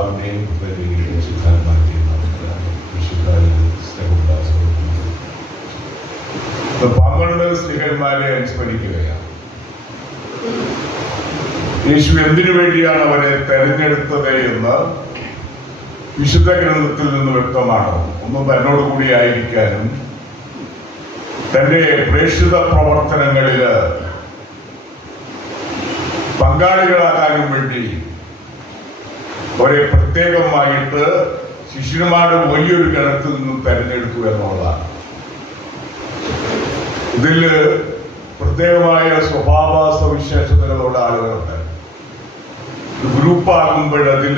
പിതാവിൻ്റെയും പുത്രൻ്റെയും വിശുദ്ധാത്മാവിൻ്റെയും വിശുദ്ധ 12 സ്നേഹന്മാരെ അനുസ്മരിക്കുകയാണ്. യേശു എന്തിനു വേണ്ടിയാണ് അവരെ തെരഞ്ഞെടുത്തത് എന്ന് വിശുദ്ധ ഗ്രന്ഥത്തിൽ നിന്ന് വ്യക്തമാണ്. ഒന്ന് തന്നോട് കൂടി ആയിരിക്കാനും തന്റെ പ്രേക്ഷിത പ്രവർത്തനങ്ങളിൽ പങ്കാളികളാകാനും വേണ്ടി അവരെ പ്രത്യേകമായിട്ട് ശിഷ്യന്മാരുടെ വലിയൊരു ഗണത്തിൽ നിന്നും തെരഞ്ഞെടുത്തു എന്നുള്ളതാണ്. ഇതിൽ പ്രത്യേകമായ സ്വഭാവ സവിശേഷതകളുള്ള ആളുകളുണ്ട്. ഗ്രൂപ്പാകുമ്പോൾ അതിൽ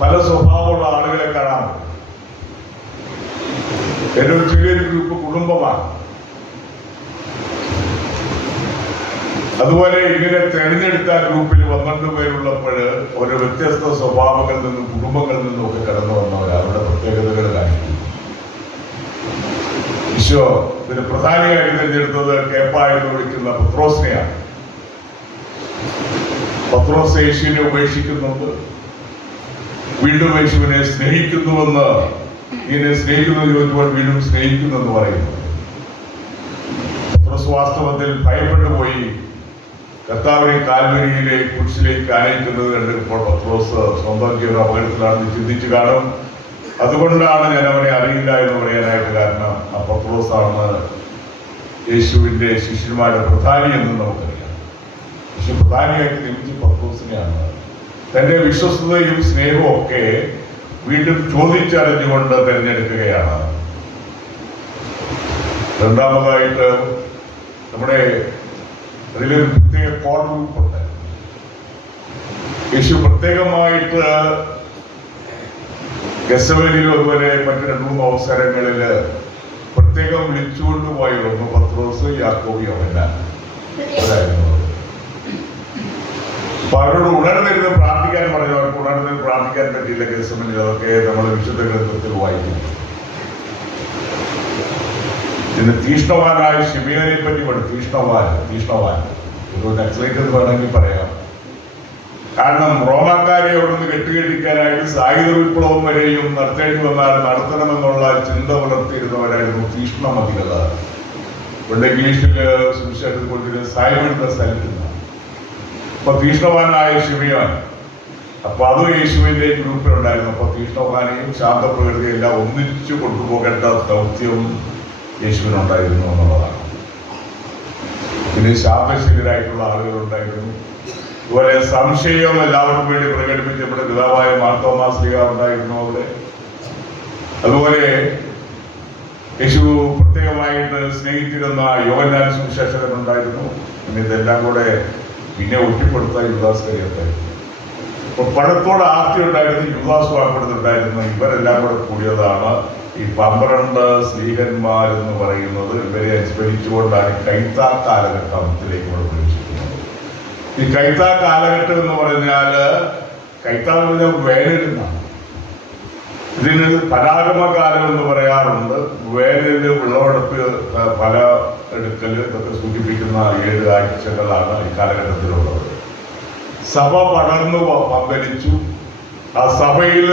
പല സ്വഭാവമുള്ള ആളുകളെ കാണാൻ പറ്റും. ഏറ്റവും ചെറിയൊരു ഗ്രൂപ്പ് കുടുംബമാണ്. അതുപോലെ ഇങ്ങനെ തെരഞ്ഞെടുത്ത ഗ്രൂപ്പിൽ 12 പേരുള്ളപ്പോൾ ഓരോ വ്യത്യസ്ത സ്വഭാവങ്ങളിൽ നിന്നും കുടുംബങ്ങളിൽ നിന്നും ഒക്കെ കടന്നു വന്നവർ അവരുടെ പ്രത്യേകതകൾ കാണിക്കും. ഈശോ ഇതിന് പ്രധാനിയായി തിരഞ്ഞെടുത്തത് കേപ്പ എന്ന് വിളിക്കുന്ന പത്രോസിനെയാണ്. പത്രോസ് യേശുവിനെ ഉപേക്ഷിക്കുന്നുണ്ട്, വീണ്ടും യേശുവിനെ സ്നേഹിക്കുന്നുവെന്ന്, ഇങ്ങനെ സ്നേഹിക്കുന്നു ചോദിക്കുമ്പോൾ വീണ്ടും സ്നേഹിക്കുന്നു എന്ന് പറയുന്നു. പത്രോസ് വാസ്തവത്തിൽ ഭയപ്പെട്ടു പോയി കർത്താവിനെ കാൽവരിയിലെ കുരിശിലേക്ക് ആനയിക്കുന്നത് കണ്ടപ്പോൾ പത്രോസ് സ്വന്തം ജീവൻ അപകടത്തിലാണെന്ന് ചിന്തിച്ചു കാണും. അതുകൊണ്ടാണ് ഞാൻ അവനെ അറിയില്ല എന്ന് പറയാനായിട്ട് കാരണം ആ പത്രോസാണ് യേശുവിൻ്റെ ശിഷ്യന്മാരുടെ പ്രധാനി എന്ന് നമുക്കറിയാം. യേശു പ്രധാനിയായിട്ട് നിയമിച്ച പത്രോസിനെയാണ്. തന്റെ വിശ്വസ്തതയും സ്നേഹവും ഒക്കെ വീണ്ടും ചോദിച്ചറിഞ്ഞുകൊണ്ട് തിരഞ്ഞെടുക്കുകയാണ്. രണ്ടാമതായിട്ട് നമ്മുടെ അതിലൊരു പ്രത്യേക കോഡ് ഗ്രൂപ്പുണ്ട്. യേശു പ്രത്യേകമായിട്ട് ഗെത്സമനിയിലും അതുപോലെ മറ്റു 2-3 അവസരങ്ങളിൽ പ്രത്യേകം വിളിച്ചുകൊണ്ട് പോയിരുന്നു പത്രോസ്, യാക്കോബ്, യോഹന്നാൻ അവരായിരുന്നു. അപ്പൊ അവരോട് ഉണർന്നിരുന്ന് പ്രാർത്ഥിക്കാൻ പറഞ്ഞു. അവർക്ക് ഉണർന്നിരുന്ന് പ്രാർത്ഥിക്കാൻ പറ്റിയില്ല ഗെത്സമനിൽ. അതൊക്കെ നമ്മൾ വിശുദ്ധ ഗ്രന്ഥത്തിൽ വായിക്കുന്നു. പിന്നെ തീഷ്ണവാനായ ശിമയോനെ പറ്റി തീഷ്ണവാൻ ഒരു നക്സലൈറ്റ് എന്ന് വേണമെങ്കിൽ പറയാം. കാരണം റോമാക്കാരെ അവിടുന്ന് കെട്ടുകെട്ടിക്കാനായിട്ട് സായുധ വിപ്ലവം വരെയും നടത്തേണ്ടി വന്നാൽ നടത്തണമെന്നുള്ള ചിന്ത പുലർത്തിയിരുന്നവരായിരുന്നു തീഷ്ണമതികൾ. ഇവിടെ ഇംഗ്ലീഷിൽ സുവിശേഷത്തിൽ കൊടുത്തിരുന്ന സൈമൺ ദ സൈലന്റ്. അപ്പൊ തീഷ്ണവാനായ ശിമയോൻ, അപ്പൊ അത് യേശുവിന്റെ ഗ്രൂപ്പിലുണ്ടായിരുന്നു. അപ്പൊ തീഷ്ണവാനെയും ശാന്തപ്രകൃതിയും എല്ലാം ഒന്നിച്ചു കൊണ്ടുപോകേണ്ട ദൗത്യം യേശുവിനുണ്ടായിരുന്നു എന്നുള്ളതാണ്. പിന്നെ ശാന്തശീലരായിട്ടുള്ള ആളുകളുണ്ടായിരുന്നു. അതുപോലെ സംശയം എല്ലാവർക്കും വേണ്ടി പ്രകടിപ്പിച്ച് നമ്മുടെ പിതാവായ മാർത്തോമാ ശ്ലീഹ ഉണ്ടായിരുന്നു അവിടെ. അതുപോലെ യേശു പ്രത്യേകമായിട്ട് സ്നേഹിച്ചിരുന്ന യോഹന്നാൻ സുവിശേഷകൻ ഉണ്ടായിരുന്നു. പിന്നെ ഇതെല്ലാം കൂടെ പിന്നെ ഒറ്റപ്പെടുത്താൻ യൂദാസ് കയ്യത്തായിരുന്നു. അപ്പൊ പണത്തോട് ആർത്തി ഉണ്ടായിരുന്നു, യൂദാസ് വാക്കപ്പെടുന്നുണ്ടായിരുന്നു. ഇവരെല്ലാം കൂടെ കൂടിയതാണ് ഈ 12 സ്ലീഹന്മാർ എന്ന് പറയുന്നത്. ഇവരെ അനുസ്മരിച്ചുകൊണ്ടാണ് കൈത്താ കാലഘട്ടത്തിലേക്ക് ഇവിടെ പ്രവേശിക്കുന്നത്. ഈ കൈത്താ കാലഘട്ടം എന്ന് പറഞ്ഞാൽ കൈത്താന്ന് പറഞ്ഞാൽ വേനലെന്നാണ്. ഇതിന് പരാഗമകാലം എന്ന് പറയാറുണ്ട്. വേനലിൽ വിളവെടുപ്പ്, ഫല എടുക്കൽ, ഇതൊക്കെ സൂചിപ്പിക്കുന്ന 7 ആഴ്ചകളാണ് ഈ കാലഘട്ടത്തിലുള്ളത്. സഭ പടർന്നു പന്തലിച്ചു. ആ സഭയിൽ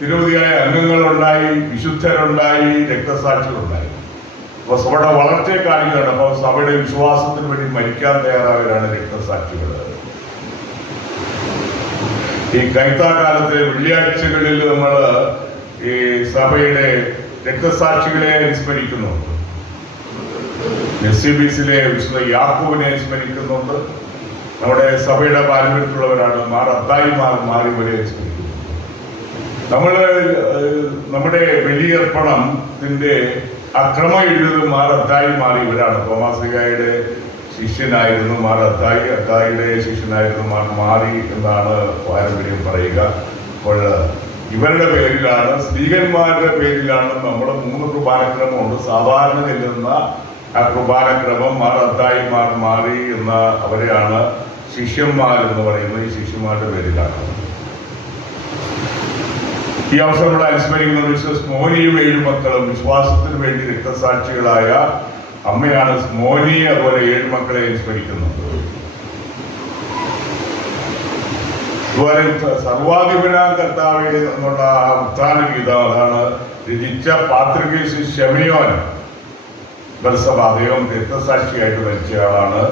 നിരവധിയായ അംഗങ്ങളുണ്ടായി, വിശുദ്ധരുണ്ടായി, രക്തസാക്ഷികളുണ്ടായി. അപ്പൊ സഭയുടെ വളർച്ചയെ കാണിക്കുകയാണ്. അപ്പൊ സഭയുടെ വിശ്വാസത്തിന് വേണ്ടി മരിക്കാൻ തയ്യാറായവരാണ് രക്തസാക്ഷികൾ. ഈ കൈത്താ കാലത്തെ വെള്ളിയാഴ്ചകളിൽ നമ്മൾ ഈ സഭയുടെ രക്തസാക്ഷികളെ അനുസ്മരിക്കുന്നുണ്ട്. എസ്സിബിസിലെ വിശുദ്ധ യാക്കോബിനെ അനുസ്മരിക്കുന്നുണ്ട്. നമ്മുടെ സഭയുടെ പാരമ്പര്യത്തിലുള്ളവരാണ് മാർ അത്തായിമാർ ഇവരെ അനുസ്മരിക്കുന്നു. നമ്മുടെ ബലിയർപ്പണത്തിന്റെ അക്രമം എഴുതിയത് മാർ അത്തായിമാർ ഇവരാണ്. തോമാശ്ലീഹായുടെ ശിഷ്യനായിരുന്നു മാർ അത്തായിയുടെ ശിഷ്യനായിരുന്നു മാർ മാറി എന്നാണ് പാരമ്പര്യം പറയുക. അപ്പോൾ ഇവരുടെ പേരിലാണ്, സ്ത്രീകന്മാരുടെ പേരിലാണ് നമ്മൾ 3 കുർബാനക്രമമുണ്ട്. സാധാരണ ചെല്ലുന്ന ആ കുർബാനക്രമം മാർ അത്തായിമാർ മാറി എന്ന അവരെയാണ് ശിഷ്യന്മാരെന്ന് പറയുന്നത്. ഈ ശിഷ്യന്മാരുടെ പേരിലാണ്. ഈ അവസരം ഇവിടെ അനുസ്മരിക്കുന്ന മിസ്സസ് മോനിയും 7 മക്കളും വിശ്വാസത്തിന് വേണ്ടി രക്തസാക്ഷികളായ അമ്മയാണ് മോനി. അതുപോലെ 7 മക്കളെ അനുസ്മരിക്കുന്നുണ്ട്. അതുപോലെ സർവാധിപനാം കർത്താവേ എന്നുള്ള ആ ഉത്ഥാന ഗീതം അതാണ് രചിച്ച പാത്രികേസ് ഷെമിയോൻ ബർസബ. അദ്ദേഹം രക്തസാക്ഷിയായിട്ട് മരിച്ച ആളാണ്.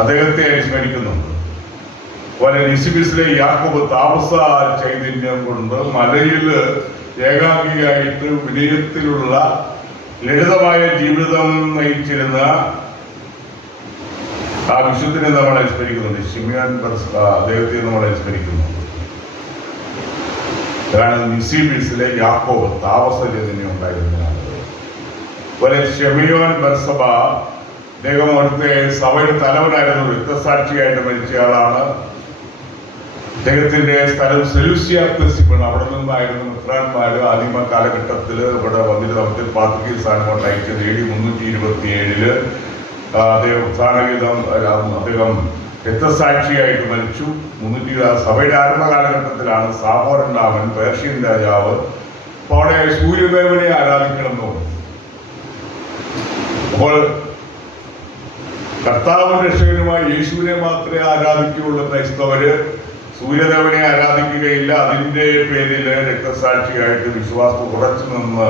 അദ്ദേഹത്തെ അനുസ്മരിക്കുന്നുണ്ട്. അതുപോലെ നിസിബിസിലെ യാക്കോബ് താമസ ചൈതന്യം കൊണ്ട് മലയിൽ ഏകാംഗിയായിട്ട് വിനയത്തിലുള്ള ലളിതമായ ജീവിതം നയിച്ചിരുന്ന ആ വിശുദ്ധനെ നമ്മൾ അനുസ്മരിക്കുന്നുണ്ട്. ഷിമിയോൻ ബർസബ അദ്ദേഹത്തെ നമ്മൾ അനുസ്മരിക്കുന്നുണ്ട്. അതാണ് നിസിബിസിലെ യാക്കോബ് താമസ ചൈതന്യം ഉണ്ടായിരുന്ന അതുപോലെ ഷെമിയോൻ ബർസബ അദ്ദേഹം അവിടുത്തെ സഭയുടെ തലവനായിരുന്നു. രക്തസാക്ഷിയായിട്ട് മരിച്ച ആളാണ്. അദ്ദേഹത്തിന്റെ സ്ഥലം സെലൂസിയാത്തസിമാണ്. അവിടെ നിന്നായിരുന്നു മിത്രാന്മാര് ആദിമ കാലഘട്ടത്തിൽ ഇവിടെ വന്നിട്ട് നമുക്ക് പാത്രികീസാണ് കൊണ്ട് അയച്ചത്. AD 327 അദ്ദേഹം ഉത്ഥാനഗീതം അദ്ദേഹം രക്തസാക്ഷിയായിട്ട് മരിച്ചു. 300 സഭയുടെ ആരംഭ കാലഘട്ടത്തിലാണ് സാമോരൻ രാമൻ പേർഷ്യൻ രാജാവ് അപ്പോൾ അവിടെ സൂര്യദേവനെ ആരാധിക്കണം എന്ന് പറഞ്ഞു. അപ്പോൾ കർത്താവും രക്ഷകനുമായ യേശുവിനെ മാത്രമേ ആരാധിക്കുകയുള്ളൂ ക്രൈസ്തവര്. സൂര്യദേവനെ ആരാധിക്കുകയില്ല. അതിൻ്റെ പേരിൽ രക്തസാക്ഷിയായിട്ട് വിശ്വാസം ഉറച്ചു നിന്ന്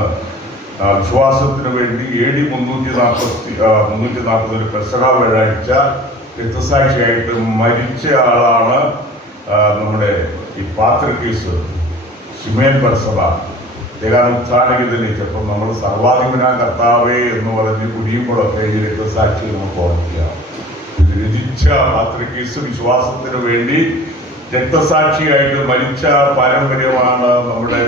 വിശ്വാസത്തിന് വേണ്ടി AD 340 പെസഹ വ്യാഴാഴ്ച രക്തസാക്ഷിയായിട്ട് മരിച്ച ആളാണ് നമ്മുടെ ഈ പാത്രികീസ് ഷിമിയോൻ ബർസബ. ഉത്ഥാനഗീതം നമ്മൾ സർവാധിപനാം കർത്താവേ എന്ന് പറഞ്ഞ് കുടിയുമ്പോഴൊക്കെ ഈ രക്തസാക്ഷി നമുക്ക് ഓർമ്മിക്കാം. രചിച്ച പാത്രികീസ് വിശ്വാസത്തിന് വേണ്ടി രക്തസാക്ഷിയായിട്ട് മരിച്ച പാരമ്പര്യമാണ് നമ്മുടെ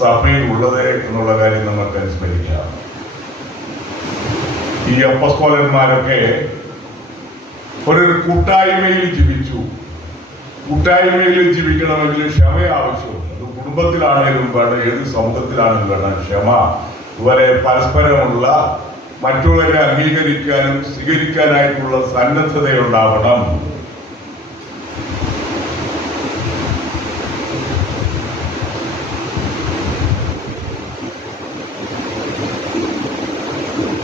സഭയിൽ ഉള്ളത് എന്നുള്ള കാര്യം നമുക്ക് അനുസ്മരിക്കാം. ഈ അപ്പസ്തോലന്മാരൊക്കെ ഒരു കൂട്ടായ്മയിൽ ജീവിച്ചു. കൂട്ടായ്മയിൽ ജീവിക്കണമെങ്കിൽ ക്ഷമ ആവശ്യമുണ്ട്. അത് കുടുംബത്തിലാണെങ്കിലും വേണം, ഏത് സമൂഹത്തിലാണെങ്കിലും വേണം ക്ഷമ. അതുപോലെ പരസ്പരമുള്ള മറ്റുള്ളവരെ അംഗീകരിക്കാനും സ്വീകരിക്കാനായിട്ടുള്ള സന്നദ്ധതയുണ്ടാവണം.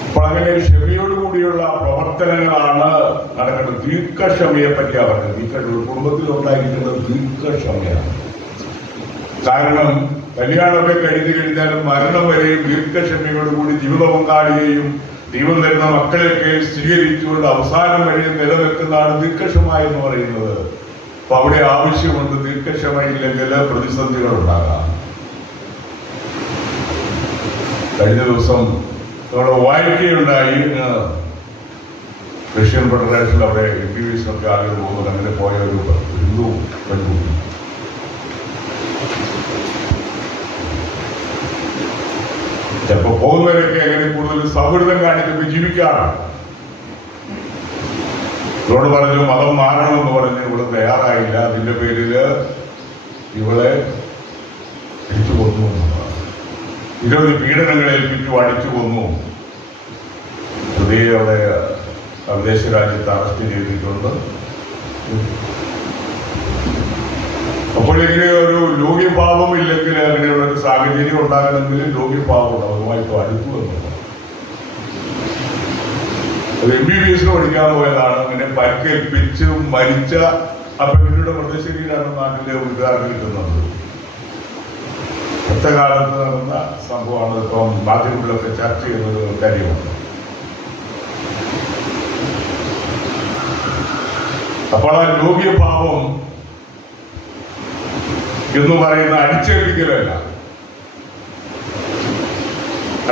അപ്പോൾ അങ്ങനെ ക്ഷമയോടുകൂടിയുള്ള പ്രവർത്തനങ്ങളാണ് നടക്കേണ്ടത്. ദീർഘക്ഷമയെ പറ്റിയാണ് പറഞ്ഞത്. കുടുംബത്തിൽ ഉണ്ടായിരിക്കുന്നത് ദീർഘക്ഷമയാണ്. കാരണം കല്യാണമൊക്കെ കഴിഞ്ഞു കഴിഞ്ഞാലും മരണം വരെയും ദീർഘക്ഷമയോടുകൂടി ജീവിത പങ്കാളിയെയും ദൈവം തരുന്ന മക്കളെയൊക്കെ സ്വീകരിച്ചുകൊണ്ട് അവസാനം വരെ നിലനിൽക്കുന്നതാണ് ദീർഘക്ഷമ എന്ന് പറയുന്നത്. അപ്പൊ അവിടെ ആവശ്യമുണ്ട്. ദീർഘക്ഷമയില്ലെങ്കിൽ പ്രതിസന്ധികൾ ഉണ്ടാകാം. കഴിഞ്ഞ ദിവസം നമ്മുടെ വായിക്കുകയുണ്ടായി. റഷ്യൻ ഫെഡറേഷനിൽ അവിടെ MBBS ഒക്കെ ആളുകൾ പോകുന്നത്. അങ്ങനെ പോയ ഒരു ഹിന്ദു പെൺകുട്ടി ചിലപ്പോ പോകുന്നവരൊക്കെ എങ്ങനെ കൂടുതൽ സൗഹൃദം കാണിച്ചിട്ട് ജീവിക്കാറാണ്. ഇവരോട് പറഞ്ഞു മതം മാറണമെന്ന് പറഞ്ഞ് ഇവിടെ തയ്യാറായില്ല. അതിന്റെ പേരില് ഇവളെ തിരിച്ചു കൊന്നു. 20 പീഡനങ്ങൾ ഏൽപ്പിച്ചു, അടിച്ചു കൊന്നു. പ്രതിയെ അവിടെ വിദേശ രാജ്യത്ത് അറസ്റ്റ് ചെയ്തിട്ടുണ്ട്. അപ്പോൾ ഇങ്ങനെ ഒരു ലോക്യഭാവം ഇല്ലെങ്കിൽ അങ്ങനെയുള്ള ഒരു സാഹചര്യം ഉണ്ടാകണമെങ്കിൽ ലോക്യഭാവം അതുമായിട്ട് അടുത്തു എന്നുള്ളത്. അത് MBBS പഠിക്കാൻ പോയതാണ്. അങ്ങനെ പരിക്കേൽപ്പിച്ച് മരിച്ച ആ പെൺകുട്ടിയുടെ മൃതശരീരമാണ് നാട്ടിലെ ഉദ്ഘാടനം കിട്ടുന്നത്. അടുത്ത കാലത്ത് നടന്ന സംഭവമാണ്. ഇപ്പം മാധ്യമങ്ങളിലൊക്കെ ചർച്ച ചെയ്യുന്നത് കാര്യമാണ്. അപ്പോൾ ആ ലോക്യഭാവം എന്ന് പറയുന്ന അടിച്ചേൽപ്പിക്കലല്ല.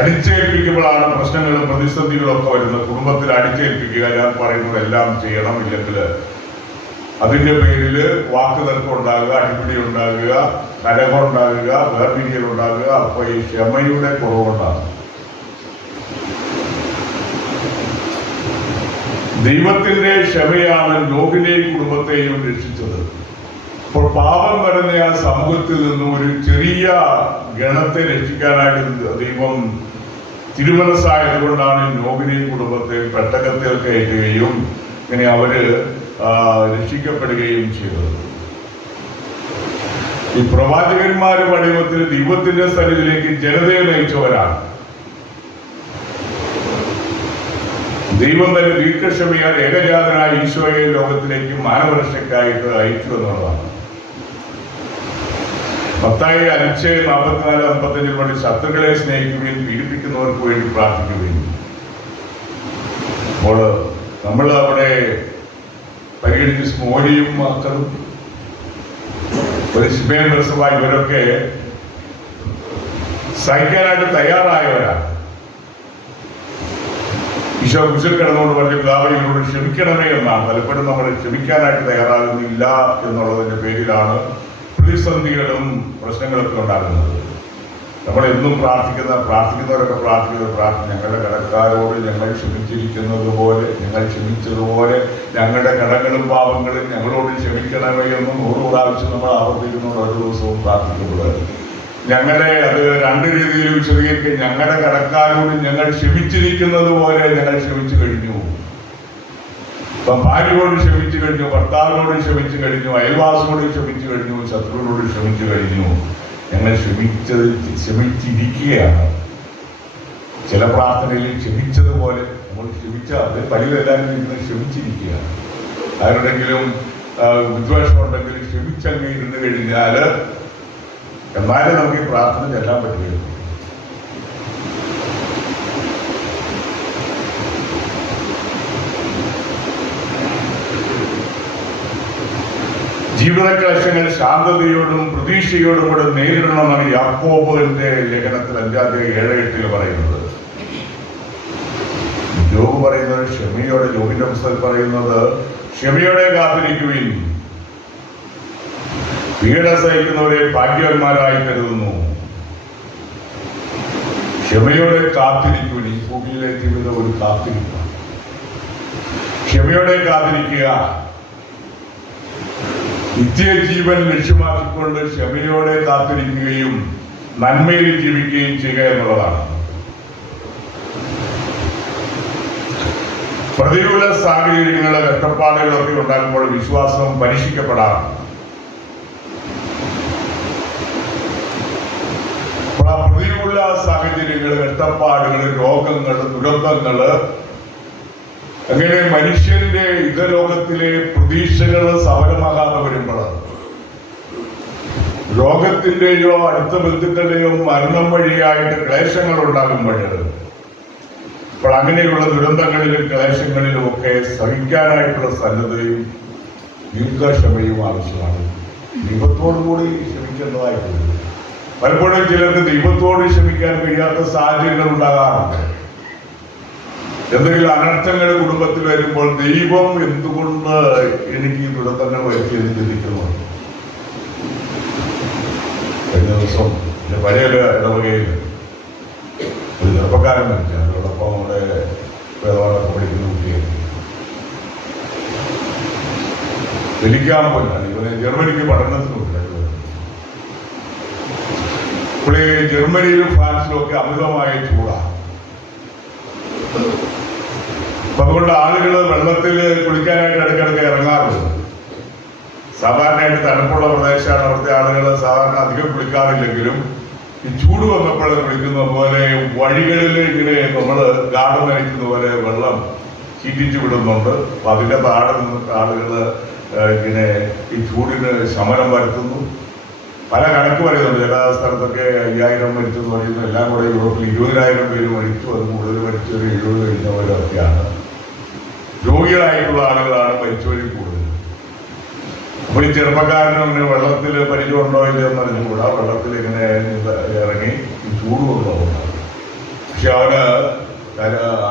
അടിച്ചേൽപ്പിക്കുമ്പോഴാണ് പ്രശ്നങ്ങളും പ്രതിസന്ധികളും ഒക്കെ വരുന്നത്. കുടുംബത്തിൽ അടിച്ചേൽപ്പിക്കുക, ഞാൻ പറയുന്നത് എല്ലാം ചെയ്യണം, ഇല്ലെങ്കിൽ അതിന്റെ പേരില് വാക്കുതർക്കം ഉണ്ടാകുക, അടിപിടി ഉണ്ടാകുക, കലഹം ഉണ്ടാകുക, വേർപിരിയൽ ഉണ്ടാകുക. അപ്പൊ ഈ ക്ഷമയുടെ കുറവുണ്ടാകും. ദൈവത്തിന്റെ ക്ഷമയാണ് നോഹിനെയും കുടുംബത്തെയും രക്ഷിച്ചത്. അപ്പോൾ പാപം വരുന്ന ആ സമൂഹത്തിൽ നിന്നും ഒരു ചെറിയ ഗണത്തെ രക്ഷിക്കാനായിട്ട് ദൈവം തിരുമനസ്സായതുകൊണ്ടാണ് നോഹിനെയും കുടുംബത്തെയും പെട്ടകത്തിൽ കയറ്റുകയും ഇങ്ങനെ അവര് രക്ഷിക്കപ്പെടുകയും ചെയ്തത്. ഈ പ്രവാചകന്മാര് പടിവത്തിൽ ദൈവത്തിന്റെ സന്നിധിയിലേക്ക് ജനതയെ നയിച്ചവരാണ്. ദൈവം തന്നെ ദീർഘക്ഷമയാൽ ഏകജാതനായ ഈശോയെ ലോകത്തിലേക്ക് മാനവരക്ഷയ്ക്കായിട്ട് അയച്ചു എന്നുള്ളതാണ്. മത്തായി 5:44-55 വേണ്ടി ശത്രുക്കളെ സ്നേഹിക്കുകയും പീഡിപ്പിക്കുന്നവർക്ക് വേണ്ടി പ്രാർത്ഥിക്കുകയും. അപ്പോൾ നമ്മൾ അവിടെ പരിഗണിച്ച് സ്മോലിയും മക്കളും ഒരു ശിമേൻ ബർസബ ഇവരൊക്കെ സഹിക്കാനായിട്ട് തയ്യാറായവരാണ്. ഈശോ കുശൽ കിടന്നുകൊണ്ട് പറഞ്ഞ പിതാവിനോട് ക്ഷമിക്കണമേ എന്നാണ്. പലപ്പോഴും നമ്മൾ ക്ഷമിക്കാനായിട്ട് തയ്യാറാകുന്നില്ല എന്നുള്ളതിന്റെ പേരിലാണ് പ്രതിസന്ധികളും പ്രശ്നങ്ങളൊക്കെ ഉണ്ടാകുന്നത്. നമ്മളെന്നും പ്രാർത്ഥിക്കുന്നവരൊക്കെ പ്രാർത്ഥിക്കുന്നത് ഞങ്ങളുടെ കടക്കാരോട് ഞങ്ങൾ ക്ഷമിച്ചിരിക്കുന്നത് പോലെ, ഞങ്ങൾ ക്ഷമിച്ചതുപോലെ ഞങ്ങളുടെ കടങ്ങളും പാപങ്ങളും ഞങ്ങളോട് ക്ഷമിക്കണമേ എന്ന് 100 പ്രാവശ്യം നമ്മൾ ആവർത്തിക്കുന്നുണ്ട്. ഓരോ ദിവസവും പ്രാർത്ഥിക്കുമ്പോൾ അത് 2 രീതിയിൽ വിശദീകരിക്കും. ഞങ്ങളുടെ കടക്കാരോട് ഞങ്ങൾ ക്ഷമിച്ചിരിക്കുന്നത് പോലെ ഞങ്ങൾ ക്ഷമിച്ചു കഴിഞ്ഞു. ഇപ്പം ഭാര്യയോട് ക്ഷമിച്ചു കഴിഞ്ഞു, ഭർത്താവിനോട് ക്ഷമിച്ചു കഴിഞ്ഞു, അയൽവാസിനോട് ക്ഷമിച്ചു കഴിഞ്ഞു, ശത്രുവിനോട് ക്ഷമിച്ചു കഴിഞ്ഞു. ഞങ്ങൾ ക്ഷമിച്ചിരിക്കുകയാണ്. ചില പ്രാർത്ഥനയിൽ ക്ഷമിച്ചതുപോലെ നമ്മൾ അത് പള്ളിയിലെല്ലാവരും ഇരുന്ന് ക്ഷമിച്ചിരിക്കുകയാണ്. ആരുടെങ്കിലും വിദ്വേഷം ഉണ്ടെങ്കിൽ ക്ഷമിച്ചങ്ങ് ഇരുന്ന് കഴിഞ്ഞാൽ എന്നാലേ നമുക്ക് ഈ പ്രാർത്ഥന ചെല്ലാൻ പറ്റുകയുള്ളൂ. ജീവിത ക്ലേശങ്ങൾ ശാന്തതയോടും പ്രതീക്ഷയോടും കൂടെ നേരിടണമെന്നാണ് യാക്കോബിന്റെ ലേഖനത്തിൽ 5:7-8 പറയുന്നത്. ജോബ് പറയുന്നത് ക്ഷമയോടെ, ജോബിന്റെ പുസ്തകത്തിൽ പറയുന്നത് ക്ഷമയോടെ കാത്തിരിക്കുവിൻ, പീഡ സഹിക്കുന്നവരെ ഭാഗ്യവാന്മാരായി കരുതുന്നു. ക്ഷമയോടെ കാത്തിരിക്കുവിൻ. ഈ ഭൂമിയിലെ ജീവിതം ഒരു കാത്തിരിക്കുക. ക്ഷമയോടെ കാത്തിരിക്കുക. നിത്യജീവൻ ലക്ഷ്യമാക്കിക്കൊണ്ട് ക്ഷമയോടെ കാത്തിരിക്കുകയും നന്മയിൽ ജീവിക്കുകയും ചെയ്യുക എന്നുള്ളതാണ്. പ്രതികൂല സാഹചര്യങ്ങൾ, കഷ്ടപ്പാടുകളൊക്കെ ഉണ്ടാകുമ്പോൾ വിശ്വാസം പരീക്ഷിക്കപ്പെടാറുണ്ട്. പ്രതികൂല സാഹചര്യങ്ങൾ, കഷ്ടപ്പാടുകൾ, രോഗങ്ങൾ, ദുരന്തങ്ങള്, അങ്ങനെ മനുഷ്യന്റെ ഇഹലോകത്തിലെ പ്രതീക്ഷകൾ സഫലമാകാതെ വരുമ്പോൾ, രോഗത്തിന്റെയോ അടുത്ത ബന്ധുക്കളുടെയോ മരണം വഴിയായിട്ട് ക്ലേശങ്ങൾ ഉണ്ടാകുമ്പോൾ, അപ്പോൾ അങ്ങനെയുള്ള ദുരന്തങ്ങളിലും ക്ലേശങ്ങളിലും ഒക്കെ സഹിക്കാനായിട്ടുള്ള സന്നദ്ധയും ദീർഘക്ഷമയും ആവശ്യമാണ്. ദൈവത്തോടുകൂടി ക്ഷമിക്കേണ്ടതായിട്ടുണ്ട്. പലപ്പോഴും ചിലർക്ക് ദൈവത്തോട് ക്ഷമിക്കാൻ കഴിയാത്ത സാഹചര്യങ്ങൾ ഉണ്ടാകാറുണ്ട്. എന്തെങ്കിലും അനർത്ഥങ്ങൾ കുടുംബത്തിൽ വരുമ്പോൾ ദൈവം എന്തുകൊണ്ട് എനിക്ക് ഈ ദുരന്തങ്ങൾ വരുത്തിയെന്ന് ചിന്തിക്കുന്നു. കഴിഞ്ഞ ദിവസം എൻ്റെ പഴയ ഇടവകയിൽ ഒരു ചെറുപ്പക്കാരൻ മരിച്ചു. അതോടൊപ്പം നമ്മുടെ വേദപാഠമൊക്കെ പഠിക്കുന്ന കുട്ടിയെ വലിക്കാൻ പോലാണ്. ഇവനെ ജർമ്മനിക്ക് പഠനത്തിനുണ്ട്. ഇവിടെ ജർമ്മനിയിലും ഫ്രാൻസിലും ഒക്കെ അമിതമായ ചൂടാണ്. അപ്പൊ അതുകൊണ്ട് ആളുകൾ വെള്ളത്തിൽ കുളിക്കാനായിട്ട് ഇടയ്ക്കിടയ്ക്ക് ഇറങ്ങാറുണ്ട്. സാധാരണയായിട്ട് തണുപ്പുള്ള പ്രദേശമാണ് അവിടുത്തെ ആളുകൾ സാധാരണ അധികം കുളിക്കാറില്ലെങ്കിലും ഈ ചൂട് വന്നപ്പോൾ കുളിക്കുന്ന പോലെ വഴികളിൽ ഇങ്ങനെ നമ്മൾ ഗാർഡ് നനയ്ക്കുന്ന പോലെ വെള്ളം ചീറ്റിച്ചു വിടുന്നുണ്ട്. അപ്പൊ അതിന്റെ താഴെ നിന്നിട്ട് ആളുകൾ ഇങ്ങനെ ഈ ചൂടിന് ശമനം വരുത്തുന്നു. പല കണക്ക് പറയുന്നുണ്ട്. ചില സ്ഥലത്തൊക്കെ 5000 മരിച്ചെന്ന് പറയുന്നു. എല്ലാം കൂടെ യൂറോപ്പിൽ 20,000 പേര് മരിച്ചു. അത് കൂടുതൽ മരിച്ചൊരു 70 കഴിഞ്ഞവരൊക്കെയാണ്. രോഗികളായിട്ടുള്ള ആളുകളാണ് മരിച്ചവരിൽ കൂടുതൽ. അപ്പോൾ ഈ ചെറുപ്പക്കാരന് വെള്ളത്തിൽ പരിചയമുണ്ടോ ഇല്ലെന്ന് അറിഞ്ഞുകൂടാ. വെള്ളത്തിൽ ഇങ്ങനെ ഇറങ്ങി ഈ ചൂട് കൊണ്ടുപോകുന്നത്. പക്ഷെ അവന്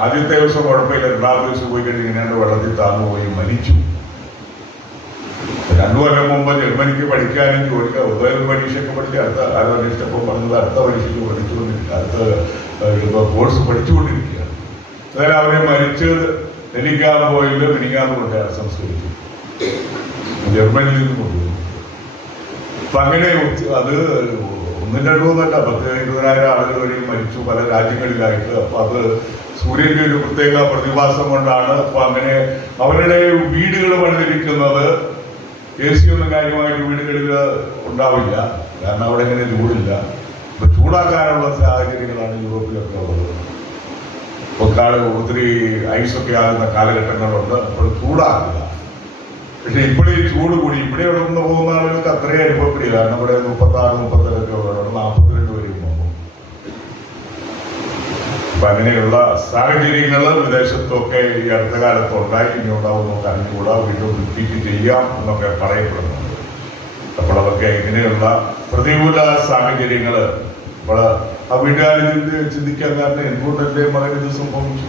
ആദ്യത്തെ ദിവസം കുഴപ്പമില്ല. 2ാമത്തെ ദിവസം പോയി കഴിഞ്ഞ് ഇങ്ങനെ വെള്ളത്തിൽ താന്നുപോയി മരിച്ചു. 2 കൊല്ലം മുമ്പ് ജർമ്മനിക്ക് പഠിക്കാനും ജോലിക്കാൻ ഒരു പരീക്ഷയൊക്കെ പഠിച്ച് അടുത്ത പരീക്ഷപ്പം പറഞ്ഞത് അടുത്ത പരീക്ഷയ്ക്ക് പഠിച്ചുകൊണ്ടിരിക്കുക, അടുത്ത കോഴ്സ് പഠിച്ചുകൊണ്ടിരിക്കുകയാണ്. അതായത് അവരെ മരിച്ച് നെല്ലിക്കാൻ പോയിട്ട് മിനിങ്ങാന്ന് കൊണ്ടാണ് സംസ്കരിച്ചു. ജർമ്മനിയിൽ നിന്ന് കൊണ്ടുപോയി. അപ്പൊ അങ്ങനെ അത് 1-2 10,000-20,000 ആളുകൾ വഴി മരിച്ചു പല രാജ്യങ്ങളിലായിട്ട്. അപ്പൊ അത് സൂര്യന്റെ ഒരു പ്രത്യേക പ്രതിഭാസം കൊണ്ടാണ്. അപ്പൊ അങ്ങനെ അവരുടെ വീടുകൾ പണിതിരിക്കുന്നത് AC ഒന്നും കാര്യമായിട്ട് വീടുകളിൽ ഉണ്ടാവില്ല. കാരണം അവിടെ ഇങ്ങനെ ചൂടില്ല. ഇപ്പൊ ചൂടാക്കാനുള്ള സാഹചര്യങ്ങളാണ് യൂറോപ്പിലൊക്കെ ഉള്ളത്. ഒത്തിരി ഐസൊക്കെ ആകുന്ന കാലഘട്ടങ്ങളുണ്ട്. അപ്പോൾ ചൂടാക്കുക. പക്ഷെ ഇപ്പോഴീ ചൂട് കൂടി ഇവിടെ ഉടന്ന് പോകുന്ന ആളുകൾക്ക് അത്രയും അനുഭവപ്പെടില്ല. കാരണം ഇവിടെ 36, 37 ഉള്ളവരുണ്ട്, 42 വരെയും പോകും. അപ്പൊ അങ്ങനെയുള്ള സാഹചര്യങ്ങൾ വിദേശത്തൊക്കെ ഈ അടുത്ത കാലത്ത് ഉണ്ടായി, ഇനി ഉണ്ടാവുമെന്നൊക്കെ അറിഞ്ഞുകൂടാ. വീണ്ടും റിപ്പീറ്റ് ചെയ്യാം എന്നൊക്കെ പറയപ്പെടുന്നുണ്ട്. അപ്പോൾ അതൊക്കെ ഇങ്ങനെയുള്ള പ്രതികൂല സാഹചര്യങ്ങൾ അപ്പോൾ ആ വീട്ടുകാരിൽ ചിന്തിക്കാൻ കാരണം എന്തുകൊണ്ട് എൻ്റെ മകൻ ഇത് സംഭവിച്ചു.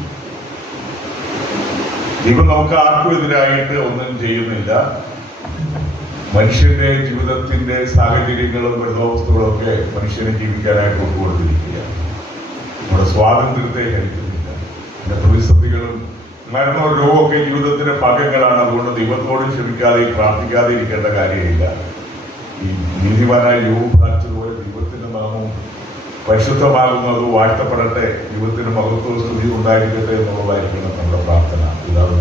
ഇവ നമുക്ക് ആർക്കും എതിരായിട്ട് ഒന്നും ചെയ്യുന്നില്ല. മനുഷ്യന്റെ ജീവിതത്തിന്റെ സാഹചര്യങ്ങളും ബന്ധവസ്തുക്കളും ഒക്കെ മനുഷ്യനെ ജീവിക്കാനായിട്ട് കൊണ്ടുകൊടുത്തിരിക്കുകയാണ്. നമ്മുടെ സ്വാതന്ത്ര്യത്തെ ഹരിക്കുന്നില്ല. പിന്നെ പ്രതിസന്ധികളും മരണവും രോഗമൊക്കെ ജീവിതത്തിന്റെ ഭാഗങ്ങളാണ്. അതുകൊണ്ട് ദൈവത്തോട് ക്ഷമിക്കാതെ പ്രാർത്ഥിക്കാതെ ഇരിക്കേണ്ട കാര്യമില്ല. ഈ നീതിമാനായ യോബ് പ്രാർത്ഥിച്ചതുപോലെ ദൈവത്തിന്റെ നാമവും പരിശുദ്ധമാകുന്നത് വാഴ്ത്തപ്പെടട്ടെ, ദൈവത്തിന്റെ മഹത്വ സ്തുതി ഉണ്ടായിരിക്കട്ടെ എന്നുള്ളതായിരിക്കണം നമ്മുടെ പ്രാർത്ഥന. ഇതാണ്